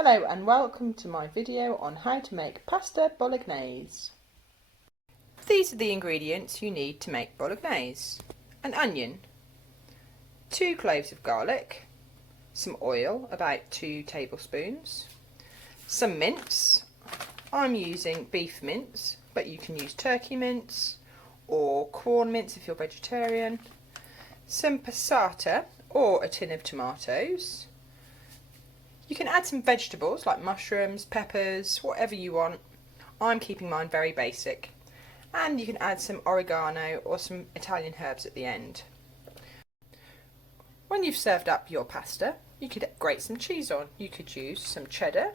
Hello and welcome to my video on how to make pasta bolognese. These are the ingredients you need to make bolognese. An onion, 2 cloves of garlic, some oil, about 2 tablespoons, some mince. I'm using beef mince, but you can use turkey mince or corn mince if you're vegetarian, some passata or a tin of tomatoes. You can add some vegetables like mushrooms, peppers, whatever you want. I'm keeping mine very basic. And you can add some oregano or some Italian herbs at the end. When you've served up your pasta, you could grate some cheese on. You could use some cheddar,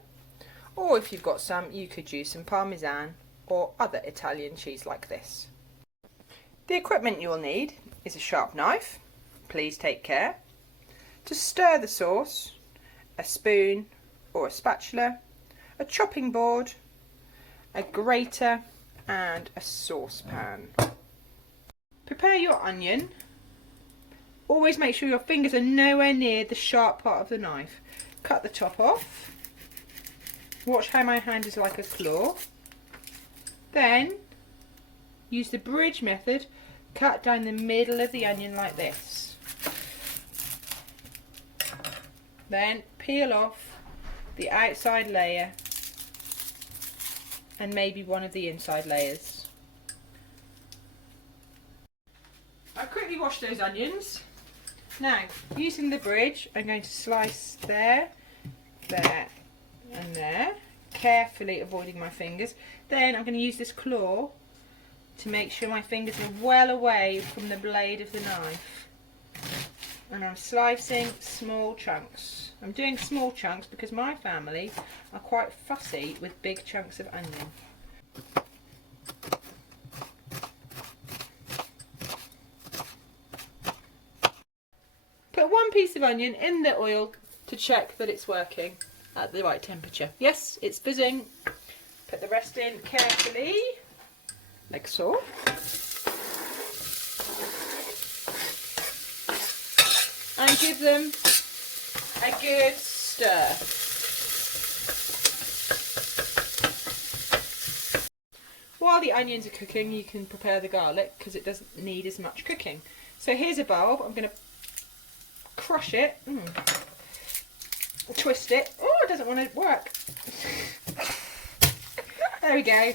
or if you've got some, you could use some Parmesan or other Italian cheese like this. The equipment you will need is a sharp knife, please take care, to stir the sauce, a spoon or a spatula, a chopping board, a grater and a saucepan. Prepare your onion. Always make sure your fingers are nowhere near the sharp part of the knife. Cut the top off. Watch how my hand is like a claw. Then use the bridge method. Cut down the middle of the onion like this. Then peel off the outside layer and maybe one of the inside layers. I've quickly washed those onions. Now, using the bridge, I'm going to slice there, there and there, carefully avoiding my fingers. Then I'm going to use this claw to make sure my fingers are well away from the blade of the knife. And I'm slicing small chunks. I'm doing small chunks because my family are quite fussy with big chunks of onion. Put 1 piece of onion in the oil to check that it's working at the right temperature. Yes, it's fizzing. Put the rest in carefully, like so. And give them a good stir. While the onions are cooking, you can prepare the garlic because it doesn't need as much cooking. So here's a bulb. I'm going to crush it, twist it. Oh, it doesn't want to work. There we go.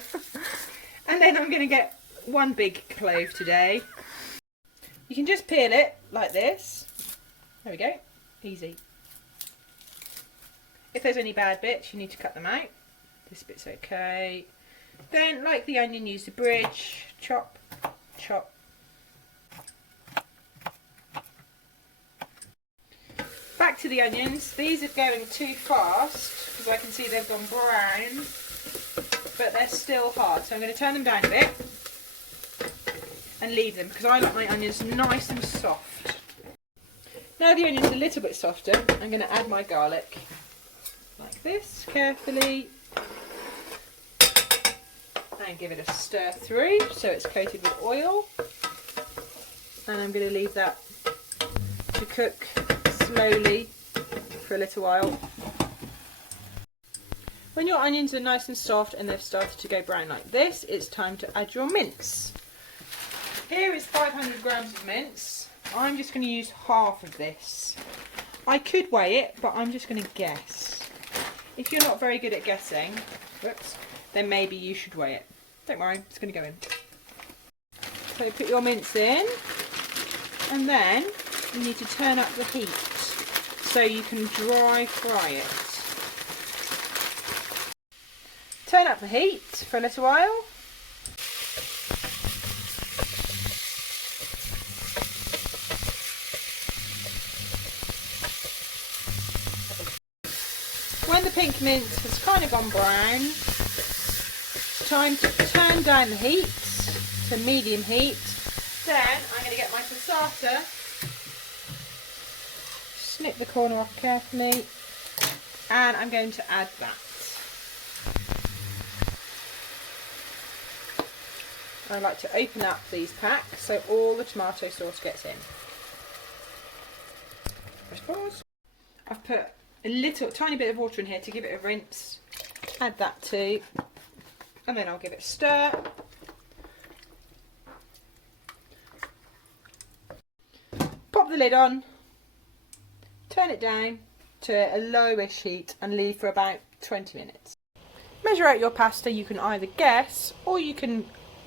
And then I'm going to get 1 big clove today. You can just peel it like this. There we go, easy. If there's any bad bits, you need to cut them out. This bit's okay. Then, like the onion, use the bridge, chop, chop. Back to the onions. These are going too fast because I can see they've gone brown, but they're still hard. So I'm going to turn them down a bit and leave them because I like my onions nice and soft. Now the onion's a little bit softer, I'm going to add my garlic like this, carefully, and give it a stir through so it's coated with oil. And I'm going to leave that to cook slowly for a little while. When your onions are nice and soft and they've started to go brown like this, it's time to add your mince. Here is 500 grams of mince. I'm just going to use half of this. I could weigh it, but I'm just going to guess. If you're not very good at guessing, whoops, then maybe you should weigh it. Don't worry, it's going to go in. So put your mince in, and then you need to turn up the heat so you can dry fry it. Turn up the heat for a little while. When the pink mince has kind of gone brown, it's time to turn down the heat to medium heat. Then I'm going to get my passata, snip the corner off carefully, and I'm going to add that. I like to open up these packs so all the tomato sauce gets in. Press pause. I've put a little tiny bit of water in here to give it a rinse. Add that too, and then I'll give it a stir. Pop the lid on, turn it down to a lowish heat and leave for about 20 minutes. Measure out your pasta. You can either guess or you can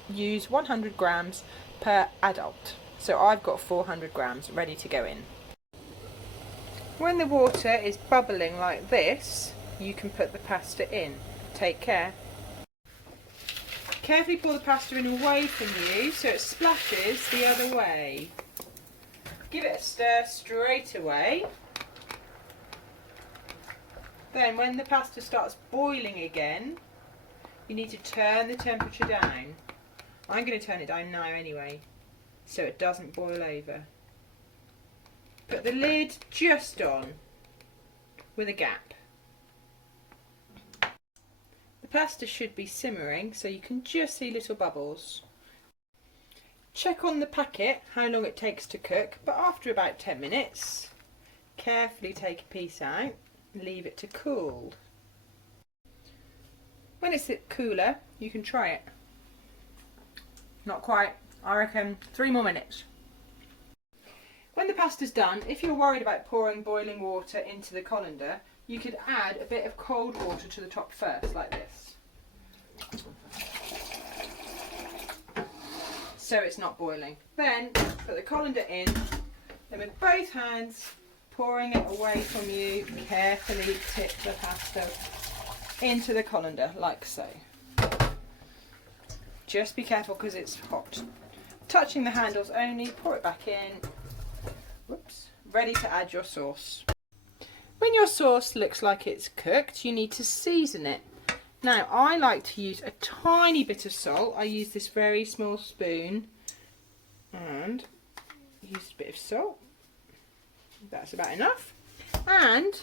use 100 grams per adult. So I've got 400 grams ready to go in. When the water is bubbling like this, you can put the pasta in. Take care. Carefully pour the pasta in away from you so it splashes the other way. Give it a stir straight away. Then when the pasta starts boiling again, you need to turn the temperature down. I'm going to turn it down now anyway, so it doesn't boil over. Put the lid just on, with a gap. The pasta should be simmering, so you can just see little bubbles. Check on the packet how long it takes to cook, but after about 10 minutes, carefully take a piece out and leave it to cool. When it's cooler, you can try it. Not quite, I reckon 3 more minutes. When the pasta's done, if you're worried about pouring boiling water into the colander, you could add a bit of cold water to the top first, like this. So it's not boiling. Then put the colander in, then with both hands, pouring it away from you, carefully tip the pasta into the colander, like so. Just be careful because it's hot. Touching the handles only, pour it back in. Whoops. Ready to add your sauce. When your sauce looks like it's cooked, you need to season it. Now, I like to use a tiny bit of salt. I use this very small spoon and use a bit of salt. That's about enough. And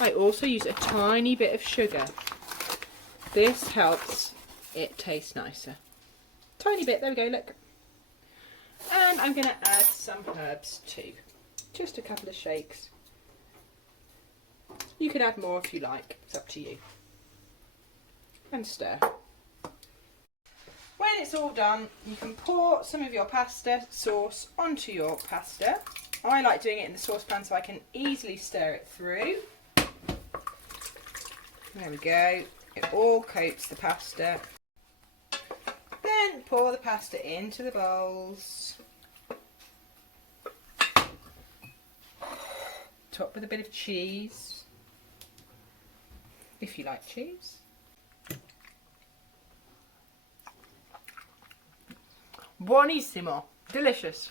I also use a tiny bit of sugar. This helps it taste nicer. Tiny bit, there we go, look. And I'm going to add some herbs too. Just a couple of shakes. You can add more if you like, it's up to you. And stir. When it's all done, you can pour some of your pasta sauce onto your pasta. I like doing it in the saucepan so I can easily stir it through. There we go. It all coats the pasta. Then pour the pasta into the bowls. Top with a bit of cheese, if you like cheese. Buonissimo, delicious.